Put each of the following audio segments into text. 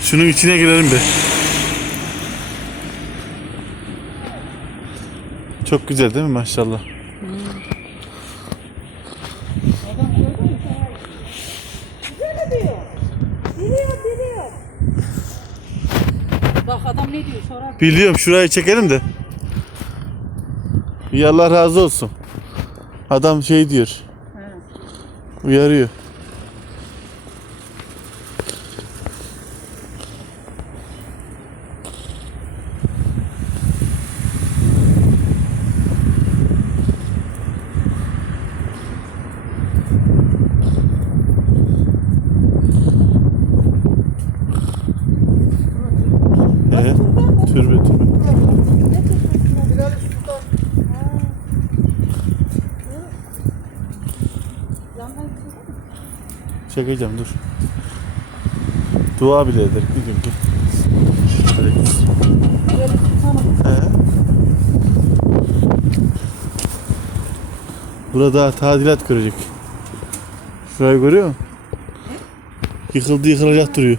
Şunun içine girelim bir. Çok güzel değil mi maşallah? Bak adam ne diyor. Biliyorum şurayı çekelim de. İyi Allah razı olsun. Adam şey diyor. Uyarıyor. Ee, türbe türbe. Çekeceğim dur. Dua bile ederek bir gün ki. Burada tadilat görecek. Şurayı görüyor musun? Yıkıldı yıkılacak duruyor.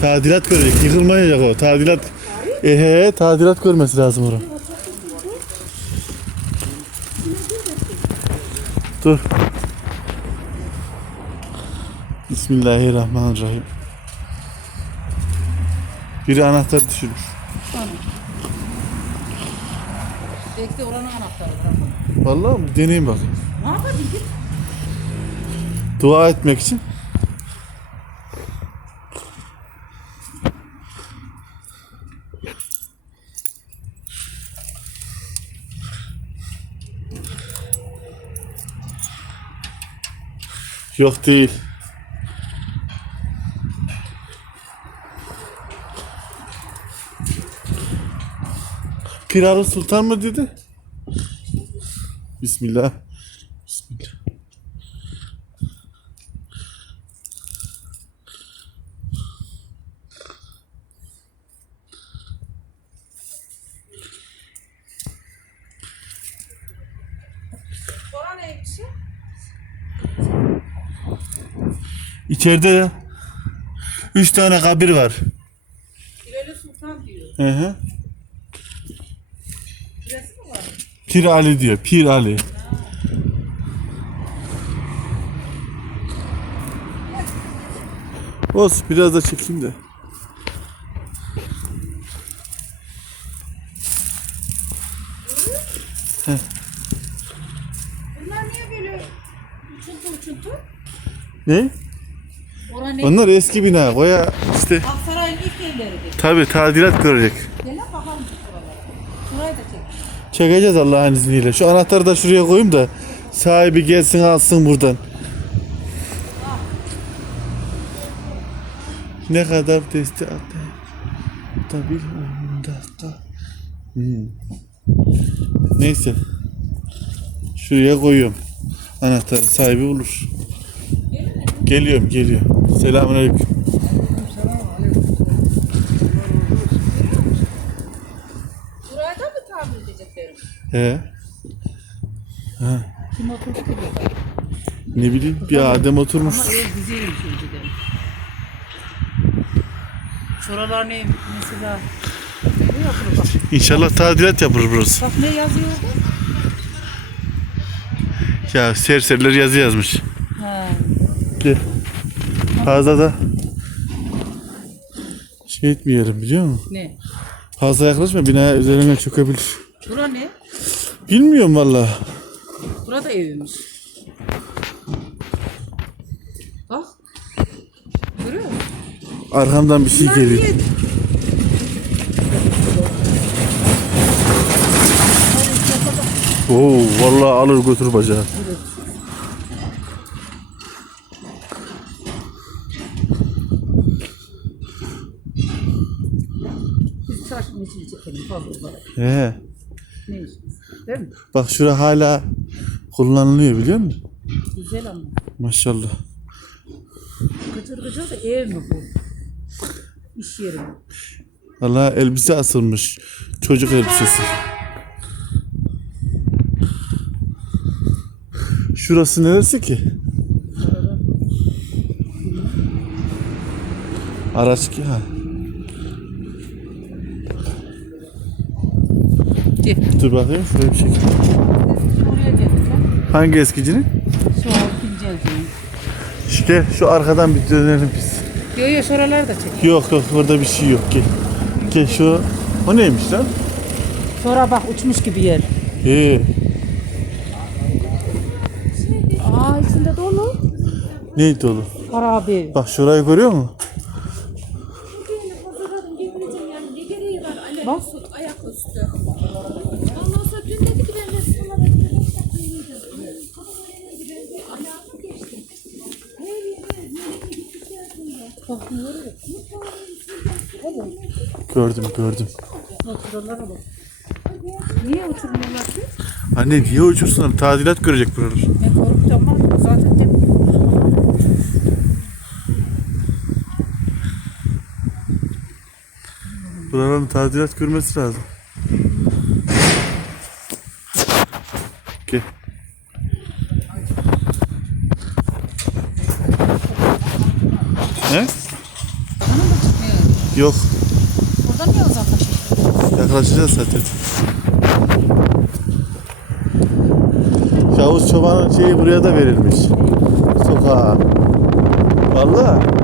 Tadilat görecek. Yıkılmayacak o. Tadilat. Ehe tadilat görmesi lazım orada. Dur. Bismillahirrahmanirrahim. Biri anahtar düşürmüş. Belki de oranın anahtarı. Vallahi? Deneyim bak. Ne yapalım git. Dua etmek için. Yok değil. Piralı Sultan mı dedi? Bismillah. Bismillah. Sonra neymiş? İçeride. Üç tane kabir var. Pireli Sultan diyor. Hı hı. Mi var? Pir Ali diyor. Pir Ali. Olsun biraz da çekeyim de. Bunlar niye böyle uçuntu uçuntu? Ne? Ne? Onlar eski bina. Koya işte Aksaray'ın ilk evleridir. tabi tadilat görecek. Gel lan bakalım şuralara. Şurayı da çek. Çekeceğiz Allah'ın izniyle. Şu anahtarı da şuraya koyayım da sahibi gelsin alsın buradan. Ne kadar testi attı? Tabii 10 dakika. Hmm. Neyse. Şuraya koyuyorum. Anahtarı sahibi bulur. Geliyorum, geliyorum. Selamünaleyküm. Buraya da mı tamir edeceklerim? He. Kim oturdu ki burada? Ne bileyim bir Adem oturmuş. Ama ev güzelmiş önceden. Şuralar ne mesela? Ne yapılır bak. İnşallah tadilat yapılır burası. Bak ne yazıyor orada? Ya serseriler yazı yazmış. Ha. Gel. Fazla da şey etmeyelim biliyor musun? Ne? Fazla yaklaşma bina üzerine çökebilir. Bura ne? Bilmiyorum valla. Burada evimiz. Bak. Görüyor musun? Arkamdan bir şey Bunlar geliyor. niye- Oo vallahi alır götür bacağı. fazla olarak. He. Değil mi? Bak şura hala kullanılıyor biliyor musun? Güzel ama. Maşallah. Gıcır gıcır da ev mi bu? İş yeri mi? Valla elbise asılmış. Çocuk elbisesi. Şurası neresi ki? Araç ki ha. Dur bakayım şöyle bir geldim. Hangi eskicinin? Şu ikinci. İşte şu arkadan bir dönelim biz. Yo yo şuraları da çek. Yok yok orada bir şey yok gel. Gel şu. O neymiş lan? Sonra bak uçmuş gibi yer. Ee, Aa içinde dolu. neydi oğlum? Harabi. Bak şurayı görüyor musun? Bak. Mesut ayaküstü. Ondan sonra dün dedi ki ben de sana da bir beş dakika yiyeceğim. Ayağıma geçti. Her yere meleke gittikten sonra. Gördüm gördüm. Şuralara bak. Niye uçurmuyorlar ki? Anne niye uçursunlar? Tadilat görecek buralar. Ben korkacağım ama zaten Buraların tadilat görmesi lazım. Gel. Ne? Yok. Buradan niye uzaklaşıyor? Yaklaşacağız zaten. Yavuz Çoban'ın şeyi buraya da verilmiş. Sokağa. Vallahi.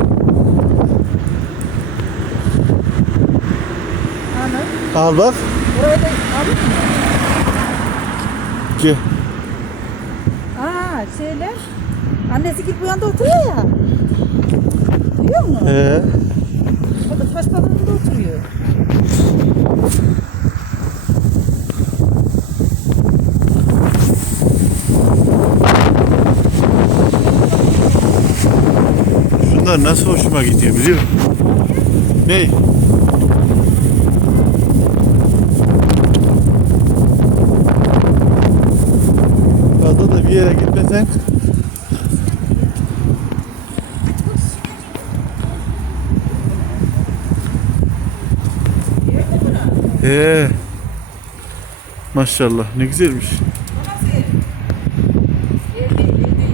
Al bak. Buraya da alır mı? Gel. Aa şeyler. Annesi gibi bu yanda oturuyor ya. Duyuyor musun? Ee, O da taş balonunda oturuyor. şunlar nasıl hoşuma gidiyor biliyor musun? Ne? Fazla da bir yere gitmesen Ee, maşallah ne güzelmiş.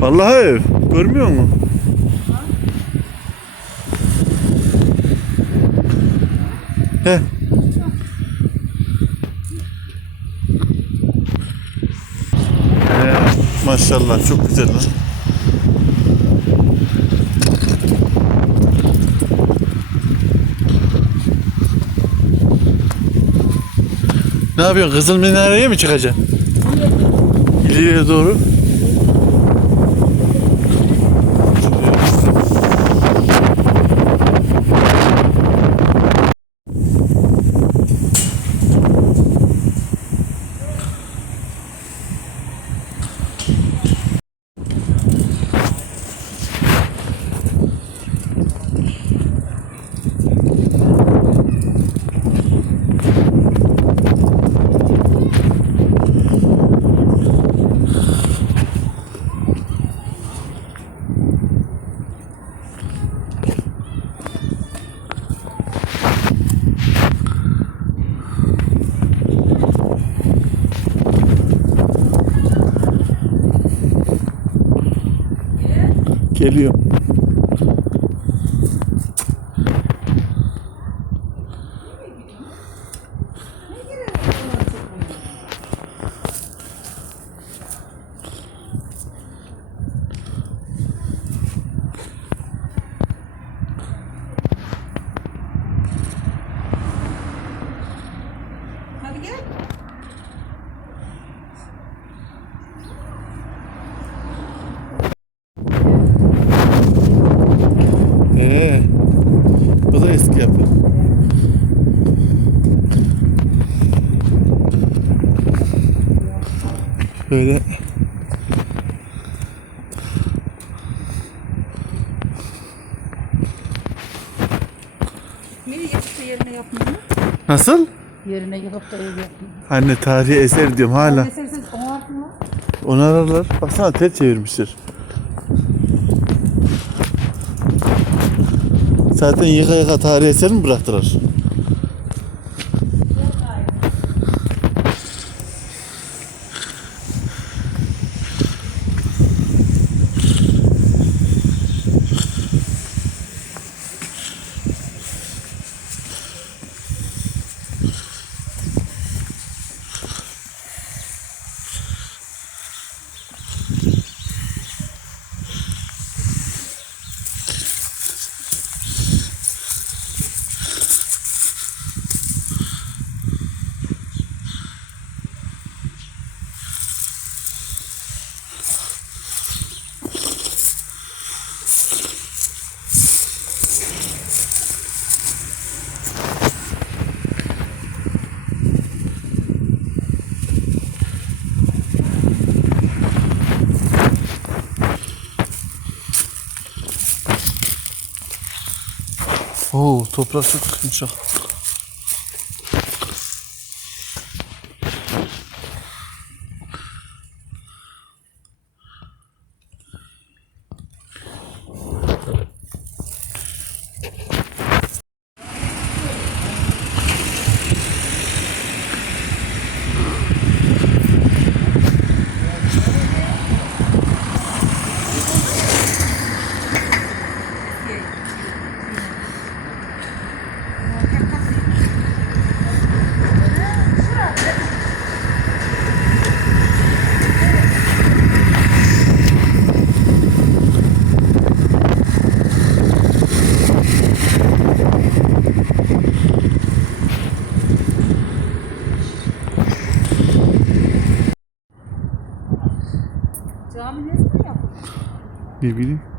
Vallahi ev. Görmüyor musun? He. Ee, maşallah çok güzel lan. Ne yapıyorsun? Kızıl Minare'ye mi çıkacaksın? İleriye doğru. Geliyor. Hadi gel. Ee, bu da eski yapı. Şöyle Niye yapıp yerine yapmıyor? nasıl? Yerine yapıp da ev yapmıyor. Anne tarihi eser diyorum hala. Atma. Onu ararlar. Baksana tel çevirmişler. Zaten yıka yıka tarihi eser mi bıraktılar? Oo, toprak çok sıkıntı. Ne bileyim.